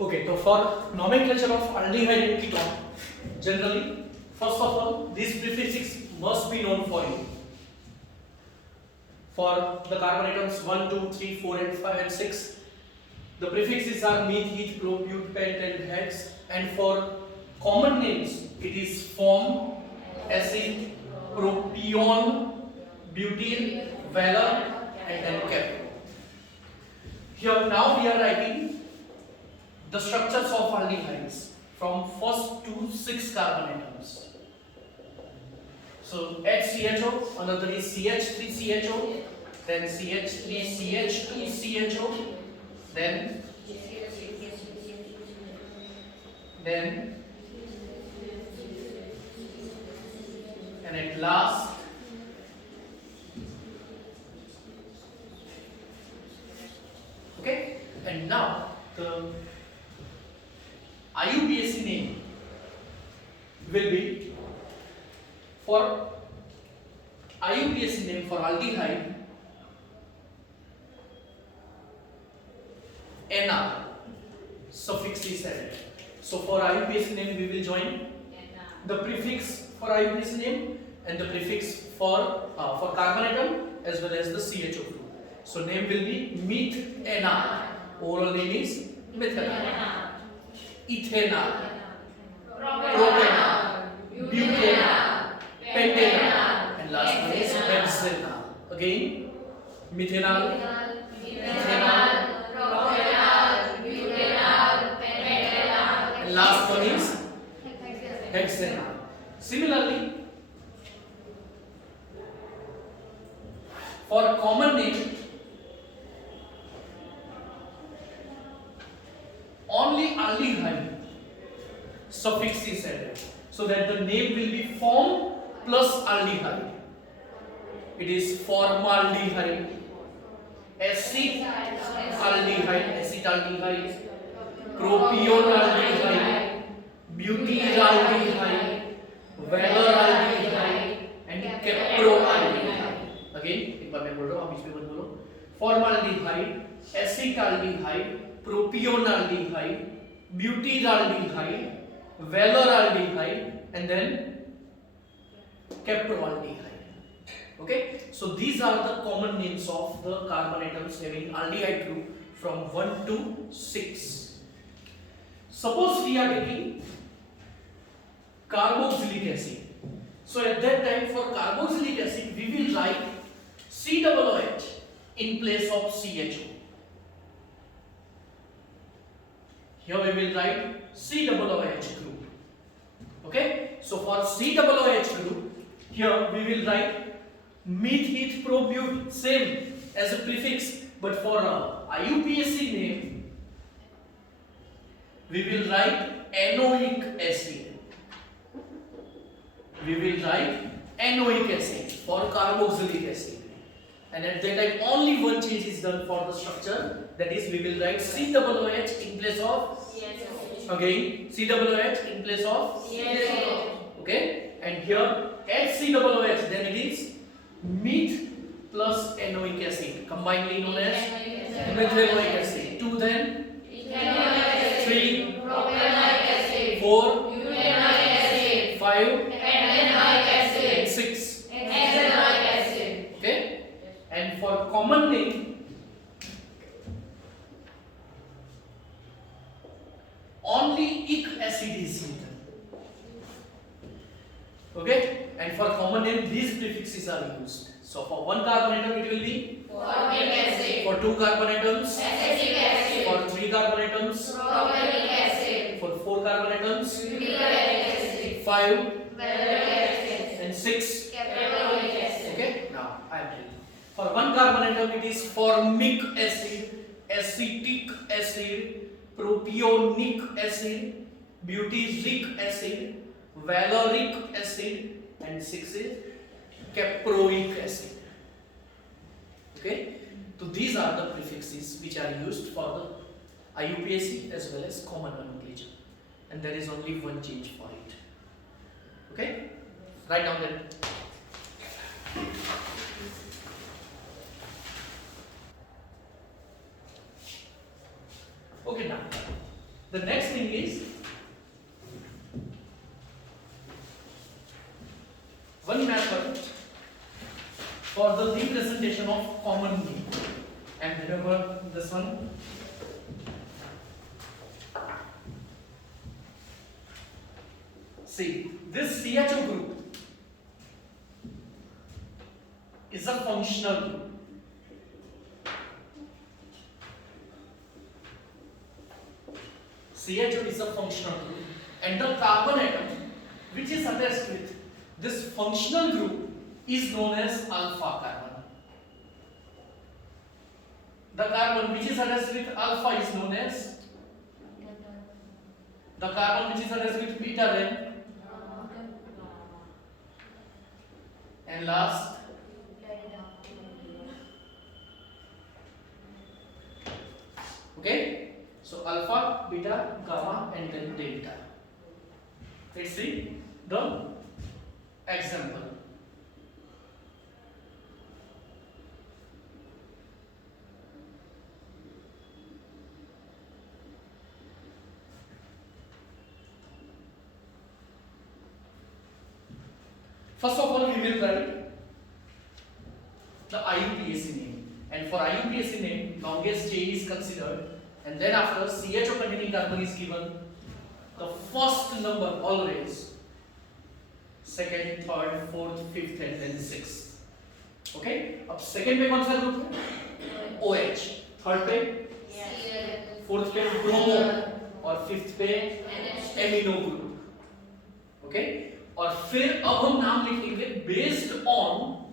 Okay, so for nomenclature of aldehyde and ketone, generally, first of all, these prefixes must be known for you. For the carbon atoms 1, 2, 3, 4, and 5, and 6, the prefixes are meth, heth, pro, but, pent, and hex. And for common names, it is form, acid, propion, butene, valor, and then cap. Here now we are writing the structures of aldehydes from first to 6 carbon atoms. So HCHO, another is CH3CHO, then CH3CH2CHO, then and at last okay, and now the IUPAC name will be for IUPAC name for aldehyde NR suffix is added. So for IUPAC name we will join the prefix for IUPAC name and the prefix for carbon atom as well as the CHO group. So name will be meth NR. Overall name is methanol, ethanol, propanol, butanol, pentanol, and last one is hexanol. Again, methanol, ethanol, and last one is hexanol. Similarly, for common name, only aldehyde suffix is added, so that the name will be form plus aldehyde. It is formaldehyde, acetaldehyde, propionaldehyde, butyraldehyde, valoraldehyde, and caproaldehyde. Again, एक बार मैं बोल रहा हूँ, आप बीच में मत बोलो. Formaldehyde, acetaldehyde, propionaldehyde, butyraldehyde, valoraldehyde, and then caproaldehyde. Okay, so these are the common names of the carbon atoms having aldehyde group from 1 to 6. Suppose we are taking carboxylic acid. So at that time for carboxylic acid we will write COOH in place of CHO. Here we will write COOH group. Okay, so for COOH group, here we will write meth, heth, pro, but, same as a prefix, but for IUPAC name we will write anoic acid. We will write anoic acid for carboxylic acid. And at that time only one change is done for the structure, that is we will write COOH in place of again COOH in place of okay, and here HCOOH then it is meth plus anoic acid combinedly known as methanoic acid. 2 then 3 4 5 and 6. Okay, and for common name only ic acid is written. Okay, and for common name these prefixes are used. So for one carbon atom it will be formic acid, for 2 carbon atoms acetic acid, for 3 carbon atoms propionic acid, for 4 carbon atoms butyric acid, 5 valeric acid, and 6. caprolonic acid. Okay, now I am telling you. For one carbon atom it is formic acid, acetic acid, propionic acid, butyric acid, valeric acid, and 6 is caproic acid. Okay, so these are the prefixes which are used for the IUPAC as well as common nomenclature, and there is only one change for it. Okay, write down that. Okay, now The next thing is one method for the representation of common name. And remember this one. See, this CHO group is a functional group. CHO is a functional group, and the carbon atom which is attached with this functional group is known as alpha carbon. The carbon which is attached with alpha is known as the carbon which is attached with beta then, and last okay. So alpha, beta, gamma, and then delta. Let's see the example. First of all, we will write the IUPAC name, and for IUPAC name, longest J is considered. And then after CHO containing carbon is given the first number always, second, third, fourth, fifth, and then sixth. Okay? अब second पे कौन सा group है? OH. Third पे fourth पे bromo और fifth पे amino group. Okay? और फिर अब हम नाम लिखेंगे based on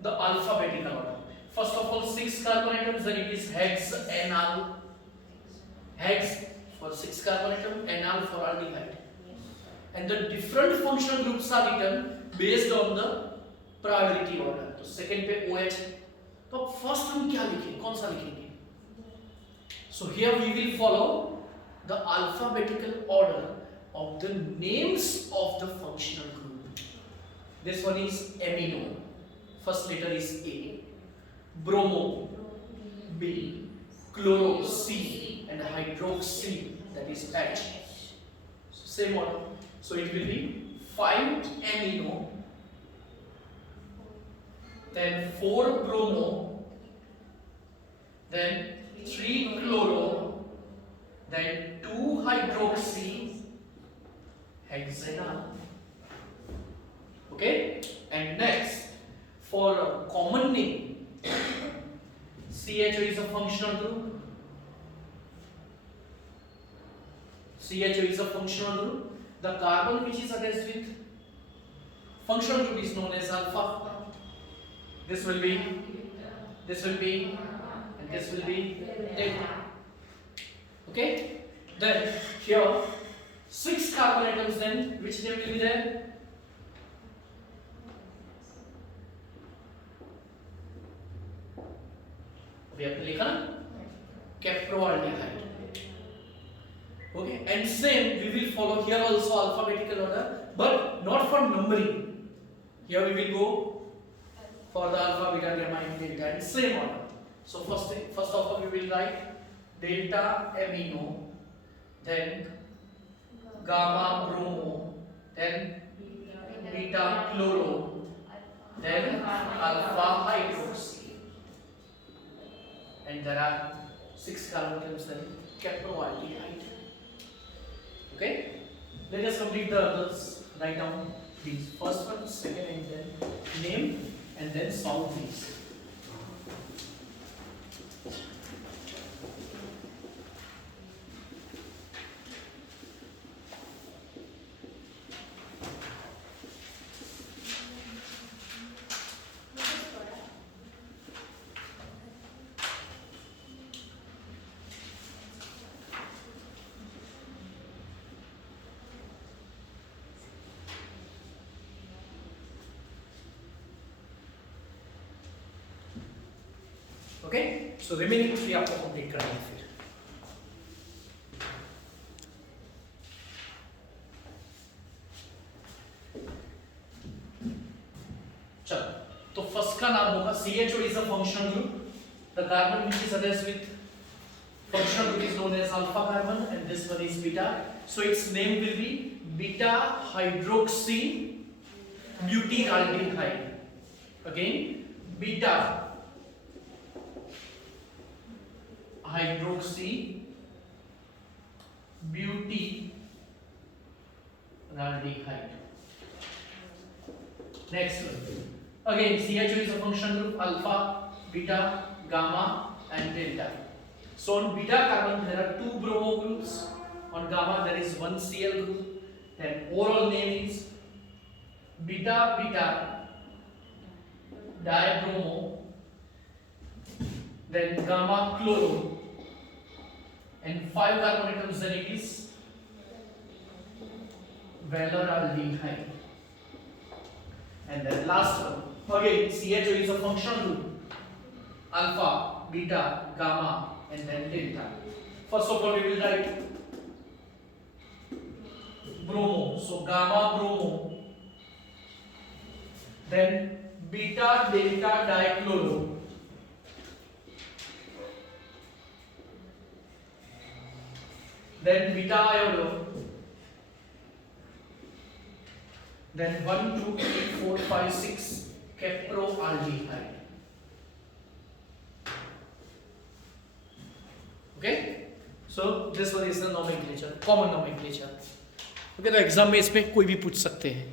the alphabetical order. First of all, 6 carbon atoms, then it is hex, enal. Hex for 6 carbon atom, enal for aldehyde. And the different functional groups are written based on the priority order. तो second पे OH. तो first हम क्या लिखेंगे? कौन सा लिखेंगे? So here we will follow the alphabetical order of the names of the functional group. This one is amino. First letter is A. Bromo, B. Chloro, C. And hydroxy, that is H. So same order. So it will be 5 amino, then 4 bromo, then 3 chloro, then 2 hydroxy, hexanal. Okay? And next, for a common name, CHO is a functional group. CHO is a functional group. The carbon which is attached with functional group is known as alpha. This will be, and this will be delta. Okay? Then here 6 carbon atoms, then which name will be there? We have to लिखा ना? Caproaldehyde. Okay, and same we will follow here also alphabetical order, but not for numbering. Here we will go for the alpha, beta, gamma, and delta, and same order. So first of all we will write delta amino, then gamma bromo, then beta chloro, then alpha hydroxy, and there are 6 carbon atoms, then caproaldehyde. Okay, let us complete the others. Write down these first one, second, and then name, and then solve these. Okay, so remaining 3 आपको complete करना है फिर. चलो, तो first का नाम होगा CHO is a functional group. The carbon which is attached with functional group is known as alpha carbon and this one is beta. So its name will be beta hydroxy butyraldehyde. Again, beta hydroxy butyraldehyde. Next one. Again, CHO is a functional group alpha, beta, gamma, and delta. So on beta carbon there are 2 bromo groups. On gamma there is 1 Cl group. Then overall name is beta beta dibromo. Then gamma chloro. And 5 carbon atoms, then it is valeraldehyde. And then last one. Again, CHO is a functional group. Alpha, beta, gamma, and then delta. First of all, we will write bromo. So gamma bromo. Then beta delta dichloro. Then beta iodo. Then 1, 2, 3, 4, 5, 6 caproaldehyde. Okay, so this one is the nomenclature, common nomenclature. Okay, तो exam में इसमें कोई भी पूछ सकते हैं.